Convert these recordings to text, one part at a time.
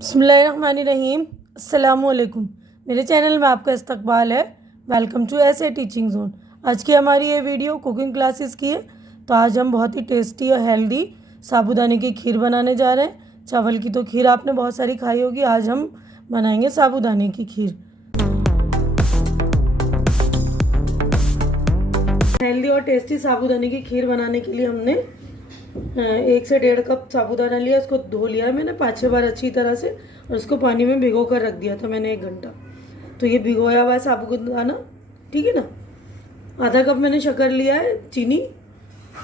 बिस्मिल्लाहिर्रहमानिर्रहीम। अस्सलामुअलैकुम। मेरे चैनल में आपका इस्तकबाल है। वेलकम टू ऐसे टीचिंग जोन। आज की हमारी ये वीडियो कुकिंग क्लासेस की है। तो आज हम बहुत ही टेस्टी और हेल्दी साबूदाने की खीर बनाने जा रहे हैं। चावल की तो खीर आपने बहुत सारी खाई होगी, आज हम बनाएंगे साबूदाने की खीर। हेल्दी और टेस्टी साबूदाने की खीर बनाने के लिए हमने 1 से 1.5 कप साबूदाना लिया। इसको धो लिया है मैंने 5-6 बार अच्छी तरह से, और इसको पानी में भिगो कर रख दिया था मैंने 1 घंटा। तो ये भिगोया हुआ है साबूदाना, ठीक है ना। आधा कप मैंने शक्कर लिया है, चीनी।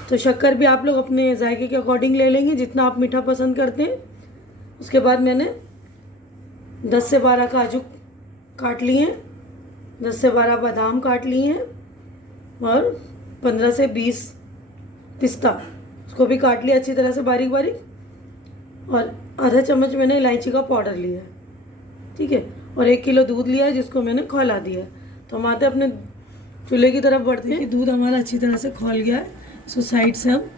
तो शक्कर भी आप लोग अपने जायके के अकॉर्डिंग ले लेंगे, जितना आप मीठा पसंद करते हैं। उसके बाद मैंने 10 से 12 काजू काट लिए हैं, 10 से 12 बादाम काट लिए हैं, और 15 से 20 पिस्ता, उसको भी काट लिया अच्छी तरह से बारीक बारीक। और आधा चम्मच मैंने इलायची का पाउडर लिया है, ठीक है। और 1 किलो दूध लिया है, जिसको मैंने खौला दिया है। तो हम आते अपने चूल्हे की तरफ बढ़ते हैं। दूध हमारा अच्छी तरह से खौल गया है। इसको साइड से हम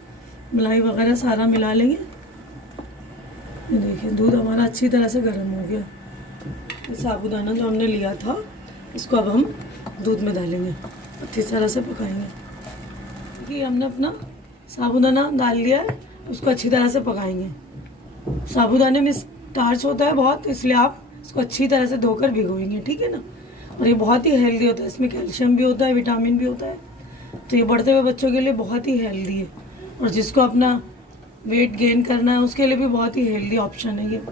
मलाई वगैरह सारा मिला लेंगे। ये देखिए दूध हमारा अच्छी तरह से गर्म हो गया। ये साबूदाना जो हमने लिया था, इसको अब हम दूध में डालेंगे, अच्छी तरह से पकाएंगे। देखिए हमने अपना साबूदाना डाल लिया है, उसको अच्छी तरह से पकाएंगे। साबूदाने में स्टार्च होता है बहुत, इसलिए आप इसको अच्छी तरह से धोकर भिगोएंगे, ठीक है ना। और ये बहुत ही हेल्दी होता है, इसमें कैल्शियम भी होता है, विटामिन भी होता है। तो ये बढ़ते हुए बच्चों के लिए बहुत ही हेल्दी है, और जिसको अपना वेट गेन करना है उसके लिए भी बहुत ही हेल्दी ऑप्शन है ये।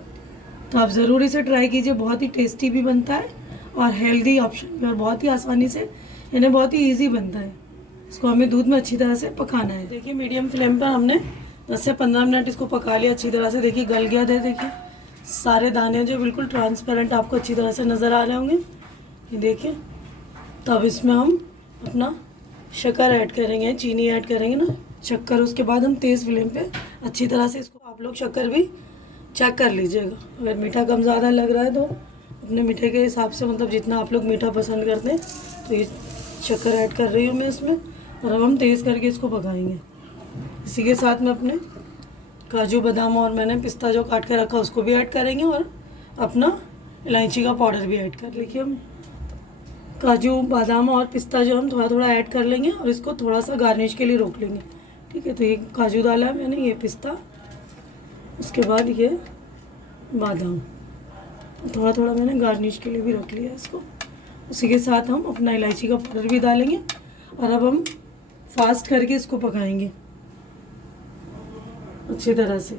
तो आप ज़रूर इसे ट्राई कीजिए, बहुत ही टेस्टी भी बनता है और हेल्दी ऑप्शन भी, और बहुत ही आसानी से यानी बहुत ही ईजी बनता है। इसको हमें दूध में अच्छी तरह से पकाना है। देखिए मीडियम फ्लेम पर हमने 10 से 15 मिनट इसको पका लिया अच्छी तरह से। देखिए गल गया है, देखिए सारे दाने जो बिल्कुल ट्रांसपेरेंट आपको अच्छी तरह से नज़र आ रहे होंगे, ये देखिए। तो अब इसमें हम अपना शक्कर ऐड करेंगे, चीनी ऐड करेंगे ना, शक्कर। उसके बाद हम तेज़ फ्लेम पे अच्छी तरह से इसको, आप लोग शक्कर भी चेक कर लीजिएगा। अगर मीठा कम ज़्यादा लग रहा है तो अपने मीठे के हिसाब से, मतलब जितना आप लोग मीठा पसंद करते हैं, तो ये शक्कर ऐड कर रही हूँ मैं इसमें। और अब हम तेज़ करके इसको पकाएंगे। इसी के साथ में अपने काजू बादाम और मैंने पिस्ता जो काट के रखा उसको भी ऐड करेंगे, और अपना इलायची का पाउडर भी ऐड कर। देखिए हम काजू बादाम और पिस्ता जो हम थोड़ा थोड़ा ऐड कर लेंगे, और इसको थोड़ा सा गार्निश के लिए रोक लेंगे, ठीक है। तो ये काजू डाला है मैंने, ये पिस्ता, उसके बाद ये बादाम, थोड़ा थोड़ा मैंने गार्निश के लिए भी रख लिया इसको। उसी के साथ हम अपना इलायची का पाउडर भी डालेंगे, और अब हम फास्ट करके इसको पकाएंगे अच्छी तरह से।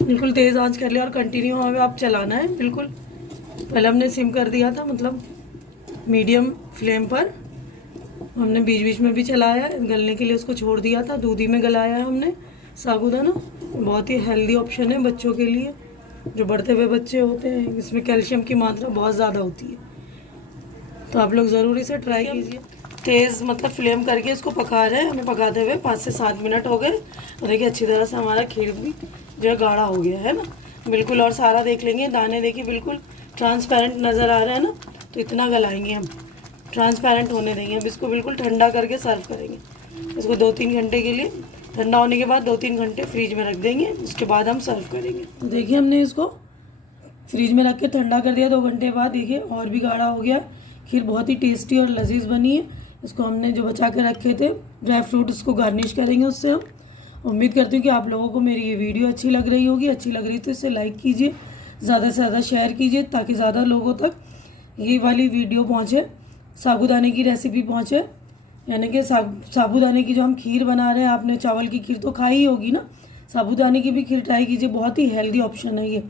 बिल्कुल तेज़ आंच कर लिया, और कंटिन्यू हमें आप चलाना है बिल्कुल। पहले हमने सिम कर दिया था, मतलब मीडियम फ्लेम पर। हमने बीच बीच में भी चलाया है, गलने के लिए उसको छोड़ दिया था। दूध ही में गलाया है हमने साबूदाना। बहुत ही हेल्दी ऑप्शन है बच्चों के लिए, जो बढ़ते हुए बच्चे होते हैं। इसमें कैल्शियम की मात्रा बहुत ज़्यादा होती है, तो आप लोग ज़रूर इसे ट्राई कीजिए। तेज़ मतलब फ्लेम करके इसको पका रहे हैं, हमें पकाते हुए 5 से 7 मिनट हो गए। और देखिए अच्छी तरह से हमारा खीर भी जो है गाढ़ा हो गया है ना, बिल्कुल। और सारा देख लेंगे, दाने देखिए बिल्कुल ट्रांसपेरेंट नज़र आ रहा है ना। तो इतना गलाएंगे हम, ट्रांसपेरेंट होने देंगे। अब इसको बिल्कुल ठंडा करके सर्व करेंगे। इसको 2-3 घंटे के लिए, ठंडा होने के बाद 2-3 घंटे फ्रिज में रख देंगे, उसके बाद हम सर्व करेंगे। देखिए हमने इसको फ्रिज में रख के ठंडा कर दिया 2 घंटे बाद। देखिए और भी गाढ़ा हो गया। खीर बहुत ही टेस्टी और लजीज बनी है। इसको हमने जो बचा के रखे थे ड्राई फ्रूट, उसको गार्निश करेंगे उससे हम। उम्मीद करती हूँ कि आप लोगों को मेरी ये वीडियो अच्छी लग रही होगी। अच्छी लग रही तो इसे लाइक कीजिए, ज़्यादा से ज़्यादा शेयर कीजिए, ताकि ज़्यादा लोगों तक ये वाली वीडियो पहुँचे, साबूदाने की रेसिपी पहुँचे। यानी कि साबूदाने की जो हम खीर बना रहे हैं, आपने चावल की खीर तो खाई ही होगी ना, साबूदाने की भी खीर ट्राई कीजिए, बहुत ही हेल्दी ऑप्शन है ये।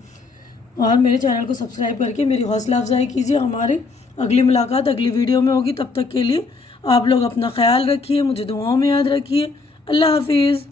और मेरे चैनल को सब्सक्राइब करके मेरी हौसला अफजाई कीजिए। हमारी अगली मुलाकात अगली वीडियो में होगी। तब तक के लिए आप लोग अपना ख्याल रखिए, मुझे दुआओं में याद रखिए। अल्लाह हाफिज़।